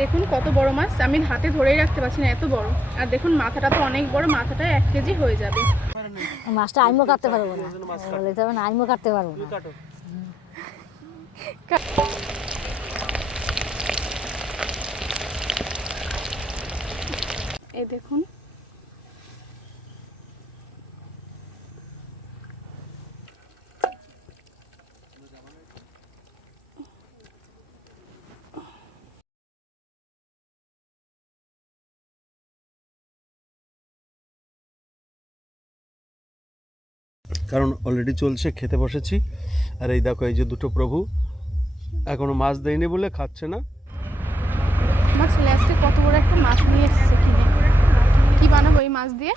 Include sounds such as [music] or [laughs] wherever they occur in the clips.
দেখুন কত বড় মাছ। আমি হাতে ধরেই রাখতে পারছি না এত বড়। আর দেখুন মাথাটা তো অনেক বড় মাথাটা এক কেজি হয়ে যাবে। মাছটা আইমো কাটতে পারব না। বলে যাবে না আইমো কাটতে পারব না। এই দেখুন কারণ অলরেডি চলছে খেতে বসেছি। আর এই দেখো এই যে দুটো প্রভু। এখনও মাছ দেয়নি বলে খাচ্ছে না। আমার ছেলে আজকে কত বড় একটা মাছ নিয়ে এসেছে কিনে। কি বানাবো এই মাছ দিয়ে?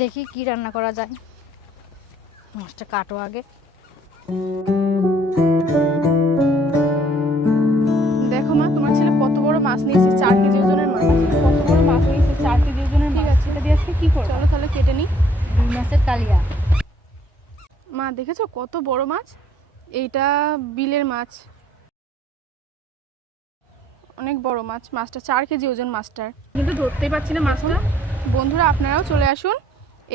দেখি কি রান্না করা যায়। মাছটা কাটো আগে। দেখো মা তোমার ছেলে কত বড় মাছ নিয়ে এসেছে চার কেজি ওজনের মাছ। কত বড় মাছ নিয়ে এসেছে চার কেজি ওজনের ঠিক আছে। এটা দিয়ে আজকে কি করব? চলো তাহলে কেটে নিই। দুই মাছের কালিয়া। মা দেখেছ কত বড় মাছ? এইটা বিলের মাছ। অনেক বড় মাছ মাছটা চার কেজি ওজন মাছটার। কিন্তু ধরতেই পারছি না মাছটা। বন্ধুরা আপনারাও চলে আসুন।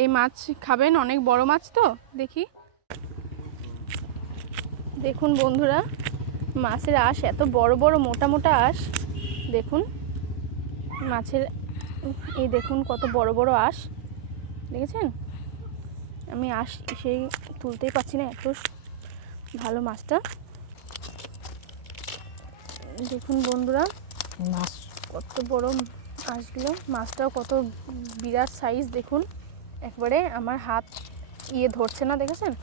এই মাছ খাবেন অনেক বড় মাছ তো দেখি। দেখুন বন্ধুরা মাছের আঁশ এত বড় বড় মোটা মোটা আঁশ। দেখুন মাছের এই দেখুন কত বড় বড় আঁশ। দেখেছেন? আমি আস সেই তুলতেই পারছি না এত ভালো মাছটা। দেখুন বন্ধুরা মাছ। কত বড় আঁশগুলো মাছটাও কত বিরাট সাইজ দেখুন। একবারে আমার হাত ইয়ে ধরছে না দেখেছেন?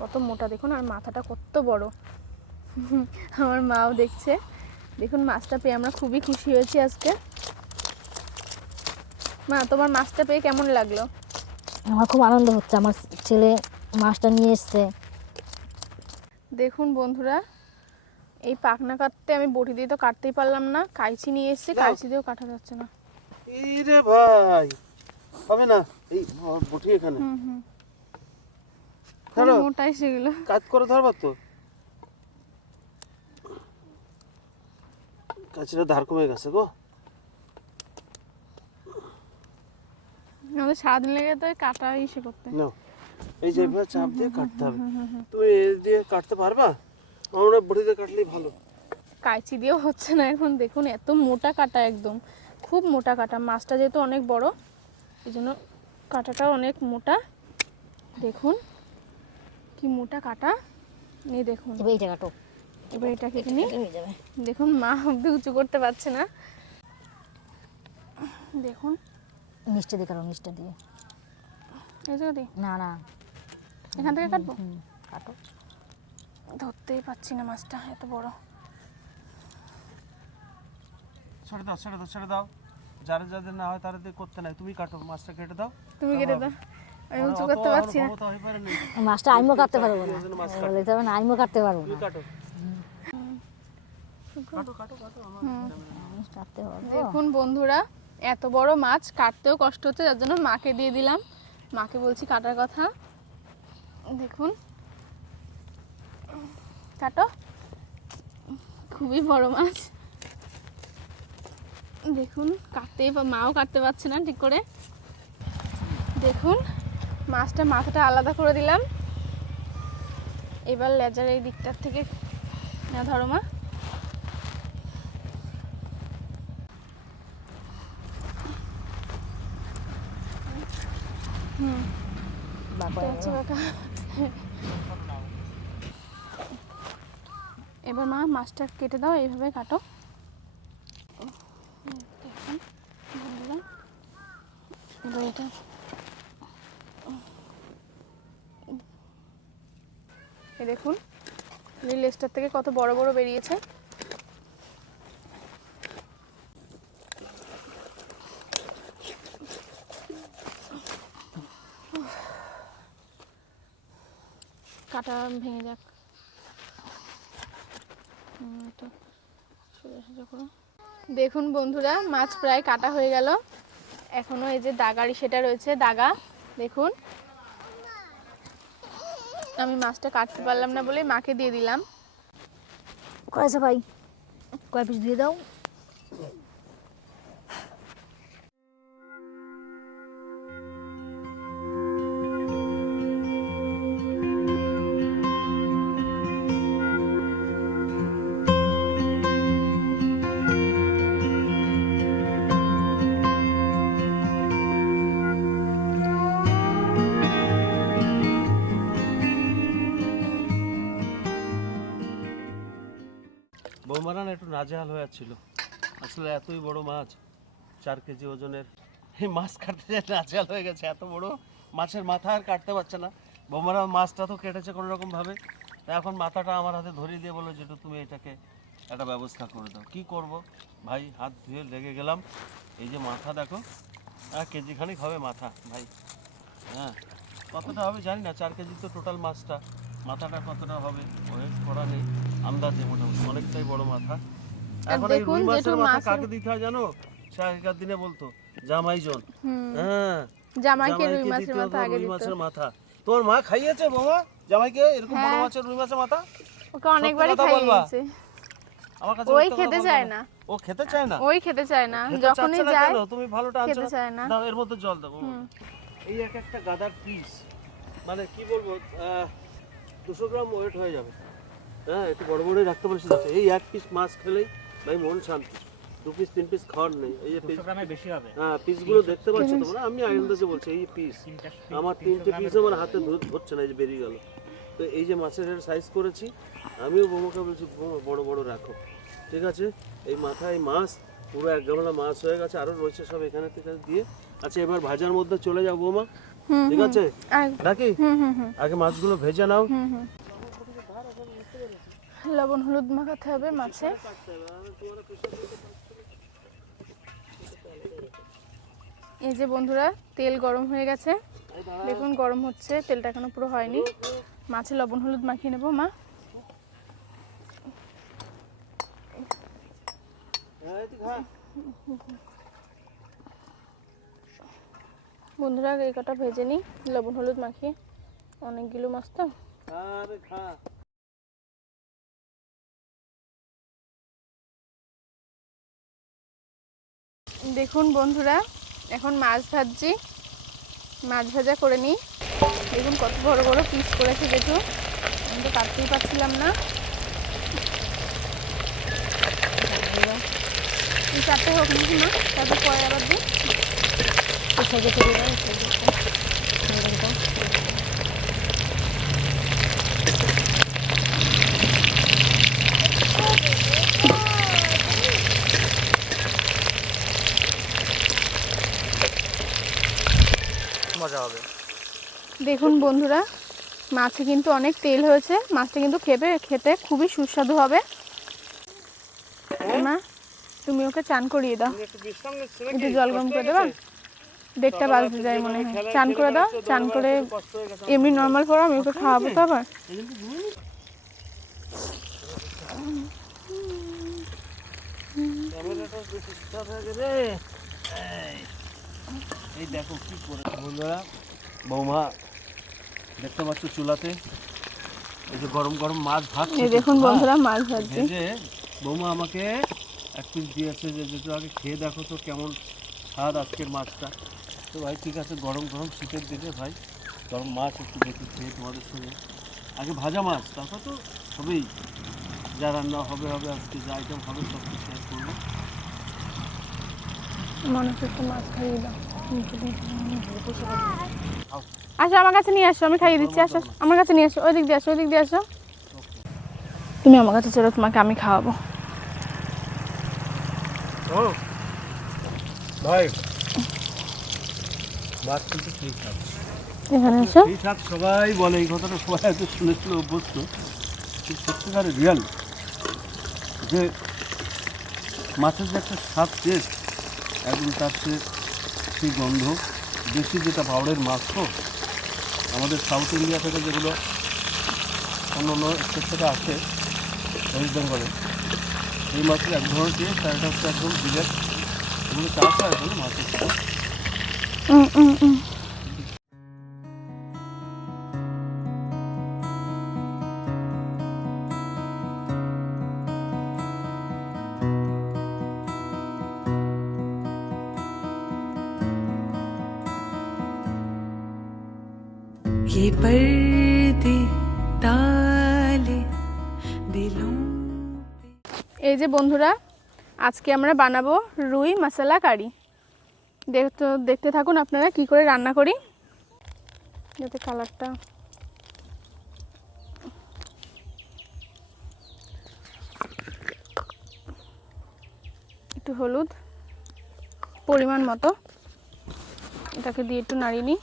কত মোটা দেখুন আর মাথাটা কত বড়। [laughs] আমার মাও দেখছে। দেখুন মাছটা পেয়ে আমরা খুবই খুশি হয়েছি আজকে। মা তোমার মাছটা পেয়ে কেমন লাগল? আমার খুব আনন্দ হচ্ছে আমার ছেলে মাছটা নিয়ে এসছে। দেখুন বন্ধুরা এই পাখনা কাটতে আমি বটি দিয়ে তো কাটতেই পারলাম না কাইচি নিয়ে এসেছি কাইচি দিয়েও কাটা যাচ্ছে না। এই রে ভাই হবে না? এই বটি এখানে। হুম হুম। ধরো। মোটাই সেগুলো। কাজ করে ধরবার তো। কাছিটা ধার কমে গেছে গো। আমাদের সারাদিন লেগে তো এই কাটা ইসে করতে। নাও এই যে এবার চাপ দিয়ে কাটতে হবে। তুমি এ দিয়ে কাটতে পারবা? আমার বটি দিয়ে কাটলেই ভালো। কাইচি দিয়েও হচ্ছে না এখন দেখুন এত মোটা কাটা একদম। খুব মোটা কাটা মাছটা যেহেতু অনেক বড় এই জন্য কাটাটাও অনেক মোটা। দেখুন কি মোটা কাটা। নিয়ে দেখুন। এবার এইটা কাটো। এবার এটা কেটে হয়ে যাবে। দেখুন মা অব্দি উঁচু করতে পারছে না। দেখুন মিষ্টি দিয়ে কাটো মিষ্টি দিয়ে। এই যে দি, না না। এখান থেকে কাটবো? কাটো। ধরতেই পাচ্ছি না মাছটা এত বড়। ছেড়ে দাও ছেড়ে দাও ছেড়ে দাও। যারা যাদের না হয় তারা দিয়ে করতে নাই। তুমি কাটো মাছটা কেটে দাও। তুমি কেটে দাও। আমি উঁচু করতে পারছি না। ক্ষমতা পারে না। মাছটা আইমো কাটতে পারব না। ওই বলে যাবে না আইমো কাটতে পারব না। কাটো। কাটো কাটো কাটো। আমার কাটতে পারব। দেখুন বন্ধুরা এত বড় মাছ, কাটতেও কষ্ট হচ্ছে, যার জন্য মাকে দিয়ে দিলাম। মাকে বলছি, কাটার কথা। দেখুন। কাটো। খুবই বড় মাছ। দেখুন, কাটতে, মাও কাটতে পারছে না ঠিক করে। দেখুন, মাছটা মাথাটা আলাদা করে দিলাম। এবার লেজার এই দিকটার থেকে। না, ধরো মা হুম বাবা আচ্ছা কাকা এবার মা মাছটা কেটে দাও এইভাবে কাটো দেখুন, বন্ধুরা। এবার এটা দেখুন এই থেকে কত বড় বড় বেরিয়েছে কাটা ভেঙে যাক। করো। দেখুন বন্ধুরা, মাছ প্রায় কাটা হয়ে গেল। এখনও এই যে দাগারি সেটা রয়েছে, দাগা, দেখুন। আমি মাছটা কাটতে পারলাম না বলে মাকে দিয়ে দিলাম। করেছে ভাই? কয় পিস দিয়ে দাও? নাজেহাল হয়ে যাচ্ছিল। আসলে এতই বড় মাছ, চার কেজি ওজনের। এই মাছ কাটতে যায় নাজেহাল হয়ে গেছে, এত বড় মাছের মাথা আর কাটতে পারছে না। বৌমারা, মাছটা তো কেটেছে কোনো রকমভাবে তা এখন মাথাটা আমার হাতে ধরিয়ে দিয়ে বলো যেটা তুমি এটাকে একটা ব্যবস্থা করে দাও। কি করব? ভাই, হাত ধুয়ে লেগে গেলাম। এই যে মাথা দেখো এক কেজি খানিক হবে মাথা, ভাই। হ্যাঁ কতটা হবে জানি না, চার কেজি তো টোটাল মাছটা। মাথাটা কতটা হবে ওয়েট করা নেই, আন্দাজে মোটামুটি, অনেকটাই বড় মাথা। এখন এই রুই মাছের মাথা কাকে দিতে হয় জানো? আগেকার দিনে বলতো জামাইজন। হ্যাঁ। জামাইকে রুই মাছের মাথা আগে রুই মাছের মাথা। তোমার মা খাইয়েছে বাবা জামাইকে এরকম বড় হ্যাঁ। মাছের রুই মাছের মাথা? ওকে অনেকবারই কথা খাইয়ে বলবা? দিয়েছে আমার কাছে ওই খেতে চায় না। ও খেতে চায় না? ওই খেতে চায় না। যখনই যায় তুমি ভালোটা আনছো না? দাও এর মধ্যে জল দাও এই এক একটা গাদার পিস মানে কি বলব দুশো গ্রাম ওয়েট হয়ে যাবে। হ্যাঁ একটু বড় বড়ই রাখতে পারছি এই এক পিস মাছ খেলেই ভাই মন শান্তি। দু পিস তিন পিস খাওয়ার নেই। এই যে পিস বেশি হবে। হ্যাঁ পিসগুলো দেখতে পাচ্ছ তোমরা? আমি আইন্দাজে বলছি এই পিস আমার তিনটে পিস আমার হাতে ধরছে না এই যে বেরিয়ে গেল। তো এই যে মাছের সাইজ করেছি আমিও বৌমাকে বলছি বৌমা বড় বড় রাখো। ঠিক আছে? এই মাথায় মাছ পুরো এক গামলা মাছ হয়ে গেছে আরও রয়েছে সব এখানে থেকে দিয়ে। আচ্ছা এবার ভাজার মধ্যে চলে যাব বৌমা হুম ঠিক আছে? নাকি? হুম হুম হুম। আগে মাছগুলো ভেজে নাও। হুম হুম। লবণ, হলুদ মাখাতে হবে মাছে। এই যে বন্ধুরা, তেল গরম হয়ে গেছে। দেখুন, গরম হচ্ছে, তেলটা এখনও পুরো হয়নি। মাছে লবণ, হলুদ মাখিয়ে নেব, মা। বন্ধুরা, এই কটা ভেজে নিই। লবণ, হলুদ মাখিয়ে। অনেকগুলো মাছ তো। দেখুন বন্ধুরা, এখন মাছ ভাজছি। মাছ ভাজা করে নিই। দেখুন কত বড় বড় পিস করেছে যেহেতু আমি তো কাটতেই পারছিলাম না। চারটে হোক না তারপর পরে আবার দিই এই সাইডে করে দাও এই সাইডে মজা হবে দেখুন বন্ধুরা, মাছে কিন্তু অনেক তেল হয়েছে। মাছটা কিন্তু খেতে খেতে খুবই সুস্বাদু হবে। মা, তুমি ওকে চান করিয়ে দাও। একটু জল গরম করে দেবা? দেখতে বাজতে যায় মনে হয়। চান করে দাও, চান করে এমনি নর্মাল করো, আমি ওকে খাওয়াবো তো আবার। বৌমা দেখতে পাচ্ছ চুলাতে? এই যে গরম গরম মাছ ভাত দেখুন বন্ধুরা মাছ ভাজছি। ভেজে বৌমা আমাকে এক পিস দিয়েছে যে যেটু আগে খেয়ে দেখো তো কেমন স্বাদ আজকের মাছটা। তো ভাই ঠিক আছে গরম গরম শীতের দিনে ভাই গরম মাছ একটু দেখে খেয়ে তোমাদের সঙ্গে। আগে ভাজা মাছ তারপর তো হবেই। যা রান্না হবে হবে আজকে যা আইটেম হবে সব কিছু শেয়ার করব। মনে হচ্ছে একটু মাছ খাইয়ে দাও। আসো আমার কাছে নিয়ে আসো আমি খাইয়ে দিচ্ছি আসো আমার কাছে নিয়ে আসো ওই দিক দিয়ে আসো ওই দিক দিয়ে আসো। তুমি আমার কাছে চলো তোমাকে আমি খাওয়াবো। ভাই কিন্তু ঠিক আছে এখানে আসো। এই সবাই বলে এই কথাটা সবাই শুনেছিল অভ্যস্ত। সত্যিকারের রিয়াল যে মাছের যে একটা স্বাদ টেস্ট একদম তার সে সেই গন্ধ দেশি যেটা পাউডের মাছ তো আমাদের সাউথ ইন্ডিয়া থেকে যেগুলো অন্য অন্য স্টেট থেকে আসে, ওয়েস্ট বেঙ্গলে, এই মাছের এক ধরনের দিয়ে আর হচ্ছে একদম বিলেট এগুলো চাষ হয় এখন মাছের বন্ধুরা, আজকে আমরা বানাবো রুই মশলা কারি। দেখতে দেখতে থাকুন আপনারা কি করে রান্না করি। যাতে কালারটা একটু হলুদ পরিমাণ মতো। এটাকে দিয়ে একটু নাড়িয়ে নিই।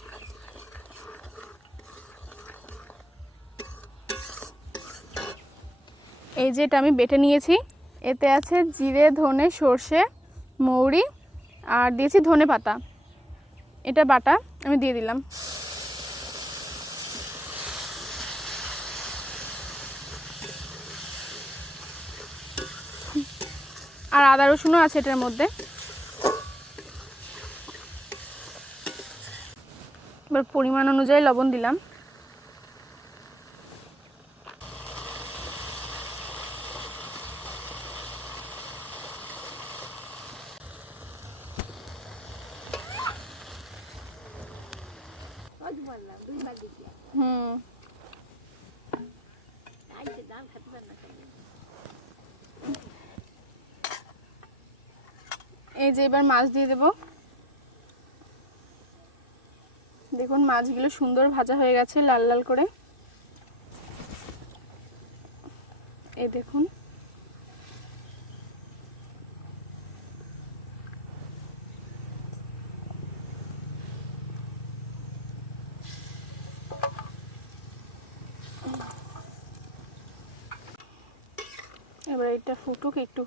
এই যে এটা আমি বেটে নিয়েছি। এতে আছে জিরে, ধনে, সর্ষে, মৌরি, আর দিয়েছি ধনে পাতা। এটা বাটা, আমি দিয়ে দিলাম। আর আদা রসুনও আছে এটার মধ্যে। এবার পরিমাণ অনুযায়ী লবণ দিলাম হুম এই যে এবার মাছ দিয়ে দেব। দেখুন মাছগুলো সুন্দর ভাজা হয়ে গেছে লাল লাল করে। এই দেখুন। এবার এটা ফুটুক একটু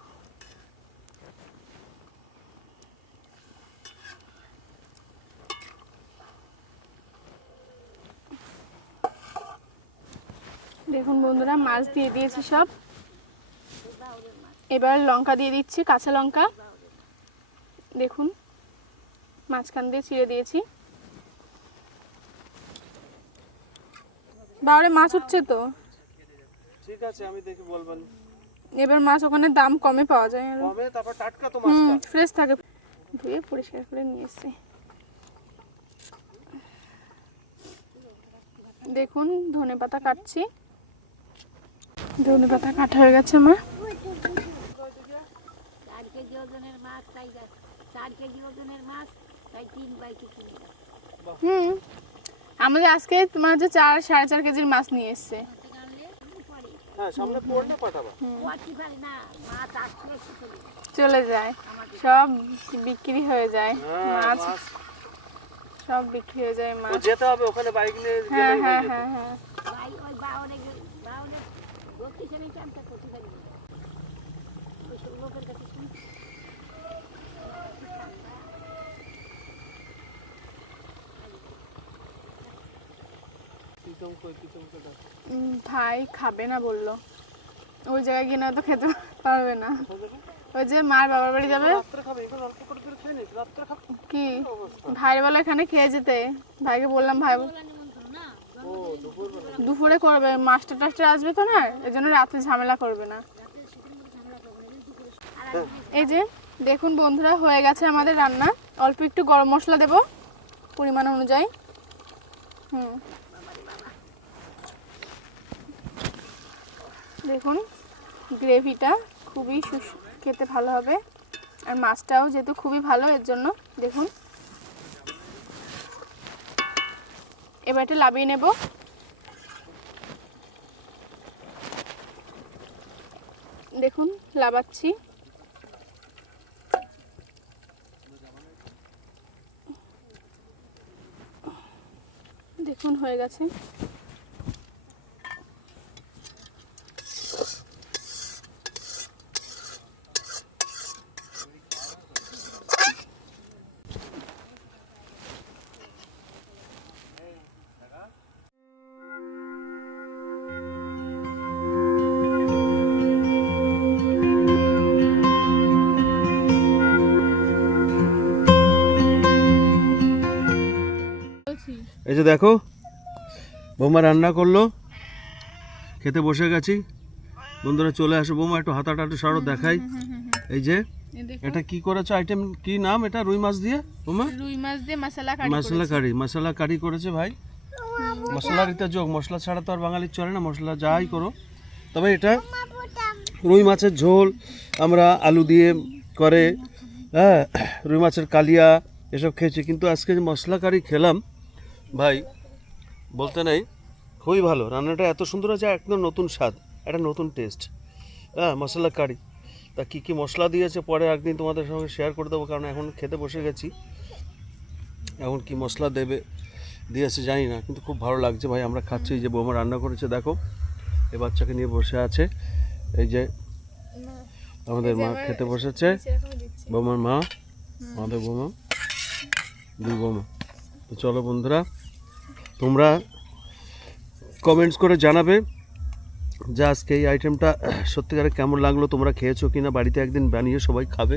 দেখুন বন্ধুরা মাছ দিয়ে দিয়েছি সব। এবার লঙ্কা দিয়ে দিচ্ছি কাঁচা লঙ্কা। দেখুন মাঝখান দিয়ে চিড়ে দিয়েছি। বাবারে মাছ উঠছে তো। ঠিক আছে আমি দেখি বলবেন। এবার মাছ ওখানে দাম কমে পাওয়া যায়। আরও কবে তারপর টাটকা তো মাছটা। ফ্রেশ থাকে। ধুয়ে পরিষ্কার করে নিয়ে এসছি। দেখুন ধনে পাতা কাটছি। ধনে পাতা কাটা হয়ে গেছে যা- কিনে হুম। আমাদের আজকে তোমার হচ্ছে চার সাড়ে চার কেজির মাছ নিয়ে এসছে। হ্যাঁ চলে যায়। সব বিক্রি হয়ে যায়। হ্যাঁ, মাছ। সব বিক্রি হয়ে যায় মাছ। যেতে হবে ওখানে বাইক নিয়ে হ্যাঁ গেলেই হ্যাঁ হ্যাঁ হ্যাঁ ভাই ওই বাউনে গে- বাউনে করতে পারি ওইসব লোকের কাছে ভাই খাবে না বলল। ওই জায়গায় গিয়ে না তো খেতে পারবে না। ওই যে মার বাবার বাড়ি যাবে। কি? ভাইয়ের বেলা এখানে খেয়ে যেতে। ভাইকে বললাম ভাই দুপুরে করবে, মাস্টার টাস্টার আসবে তো না? এই জন্য রাতে ঝামেলা করবে না। এই যে, দেখুন বন্ধুরা, হয়ে গেছে আমাদের রান্না। অল্প একটু গরম মশলা দেব, পরিমাণ অনুযায়ী। হুম। দেখুন, গ্রেভিটা খুবই খেতে ভালো হবে। আর মাছটাও যেহেতু খুবই ভালো, এর জন্য দেখুন। এবার এটা লাভিয়ে নেব। দেখুন লাভাচ্ছি। দেখুন হয়ে গেছে। এই যে দেখো বৌমা রান্না করল খেতে বসে গেছি। বন্ধুরা চলে আসো বৌমা একটু হাতাটা একটু সরো দেখাই। এই যে এটা কি করেছ? আইটেম কি নাম এটা? রুই মাছ দিয়ে? বৌমা? রুই মাছ দিয়ে মশলা কারি মশলা কারি মশলা কারি করেছে ভাই। মশলারিতে যোগ মশলা ছাড়া তো আর বাঙালির চলে না মশলা যাই করো। তবে এটা রুই মাছের ঝোল আমরা আলু দিয়ে করে হ্যাঁ রুই মাছের কালিয়া এসব খেয়েছি। কিন্তু আজকে যে মশলা কারি খেলাম ভাই, বলতে নেই, খুবই ভালো। রান্নাটা এত সুন্দর আছে একদম নতুন স্বাদ, একটা নতুন টেস্ট হ্যাঁ মশলা কারি। তা কী কী মশলা দিয়েছে পরে একদিন তোমাদের সঙ্গে শেয়ার করে দেবো, কারণ এখন খেতে বসে গেছি। এখন কি মশলা দেবে, দিয়েছে জানি না, কিন্তু খুব ভালো লাগছে ভাই, আমরা খাচ্ছি, এই যে বৌমা রান্না করেছে, দেখো। এ বাচ্চাকে নিয়ে বসে আছে, এই যে আমাদের মা খেতে বসেছে। বৌমার মা, আমাদের বৌমা, দুই বৌমা। তো চলো বন্ধুরা তোমরা কমেন্টস করে জানাবে যে আজকে এই আইটেমটা সত্যিকারে কেমন লাগল, তোমরা খেয়েছো কি না বাড়িতে একদিন বানিয়ে সবাই খাবে,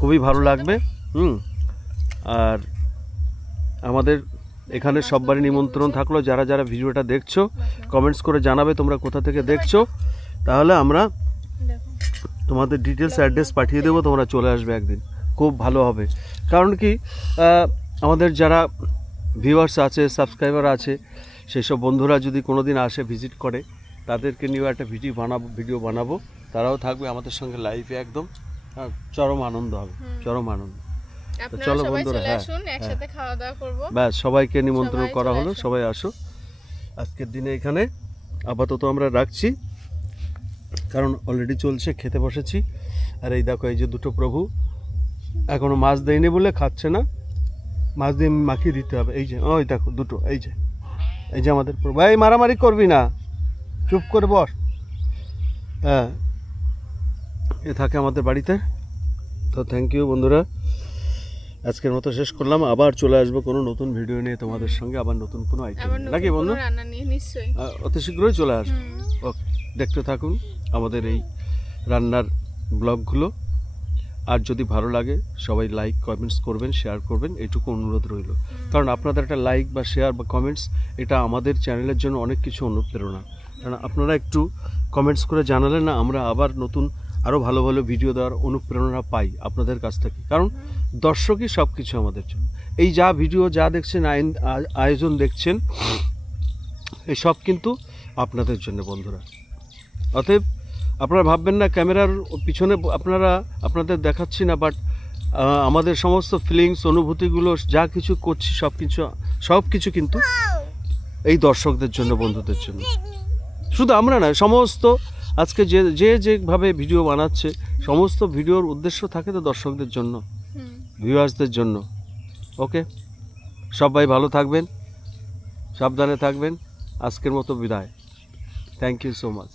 খুবই ভালো লাগবে, হুম? আর আমাদের এখানে সববারই নিমন্ত্রণ থাকল, যারা যারা ভিডিওটা দেখছ কমেন্টস করে জানাবে তোমরা কোথা থেকে দেখছ, তাহলে আমরা তোমাদের ডিটেলস অ্যাড্রেস পাঠিয়ে দেবো, তোমরা চলে আসবে একদিন, খুব ভালো হবে। কারণ কি আমাদের যারা ভিউয়ার্স আছে সাবস্ক্রাইবার আছে সেই সব বন্ধুরা যদি কোনো দিন আসে ভিজিট করে তাদেরকে নিয়েও একটা ভিডিও বানাবো ভিডিও বানাবো। তারাও থাকবে আমাদের সঙ্গে লাইভে একদম হ্যাঁ, চরম আনন্দ হবে চরম আনন্দ। আপনারা চলো বন্ধুরা, হ্যাঁ, করব। ব্যাস সবাইকে নিমন্ত্রণ করা হলো সবাই আসো। আজকের দিনে এখানে আপাতত আমরা রাখছি কারণ অলরেডি চলছে খেতে বসেছি। আর এই দেখো এই যে দুটো প্রভু এখনও মাছ দেয়নি বলে খাচ্ছে না। মাছ দিয়ে মাখিয়ে দিতে হবে। এই যে ওই দেখো দুটো এই যে এই যে আমাদের এই মারামারি করবি না। চুপ করে বস। হ্যাঁ। এ থাকে আমাদের বাড়িতে। তো থ্যাংক ইউ বন্ধুরা। আজকের মতো শেষ করলাম। আবার চলে আসব কোনো নতুন ভিডিও নিয়ে তোমাদের সঙ্গে। আবার নতুন কোনো আইটেম নাকি বন্ধু? অতি শীঘ্রই চলে আসব। ওকে দেখতে থাকুন আমাদের এই রান্নার ব্লগগুলো। আর যদি ভালো লাগে, সবাই লাইক কমেন্টস করবেন শেয়ার করবেন, এটুকু অনুরোধ রইল। কারণ আপনাদের একটা লাইক বা শেয়ার বা কমেন্টস এটা আমাদের চ্যানেলের জন্য অনেক কিছু অনুপ্রেরণা। কারণ আপনারা একটু কমেন্টস করে জানালে না, আমরা আবার নতুন আরও ভালো ভালো ভিডিও দেওয়ার অনুপ্রেরণা পাই আপনাদের কাছ থেকে। কারণ দর্শকই সব কিছু আমাদের জন্য। এই যা ভিডিও যা দেখছেন আয়োজন দেখছেন এই সব কিন্তু আপনাদের জন্য বন্ধুরা। অতএব আপনারা ভাববেন না, ক্যামেরার পিছনে আপনারা, আপনাদের দেখাচ্ছি না বাট আমাদের সমস্ত ফিলিংস অনুভূতিগুলো, যা কিছু করছি, সব কিছু সব কিছু কিন্তু এই দর্শকদের জন্য, বন্ধুদের জন্য। শুধু আমরা নয়, সমস্ত, আজকে যে যে যেভাবে ভিডিও বানাচ্ছে, সমস্ত ভিডিওর উদ্দেশ্য থাকে তো দর্শকদের জন্য ভিউয়ার্সদের জন্য। ওকে সবাই ভালো থাকবেন, সাবধানে থাকবেন। আজকের মতো বিদায়। Thank you so much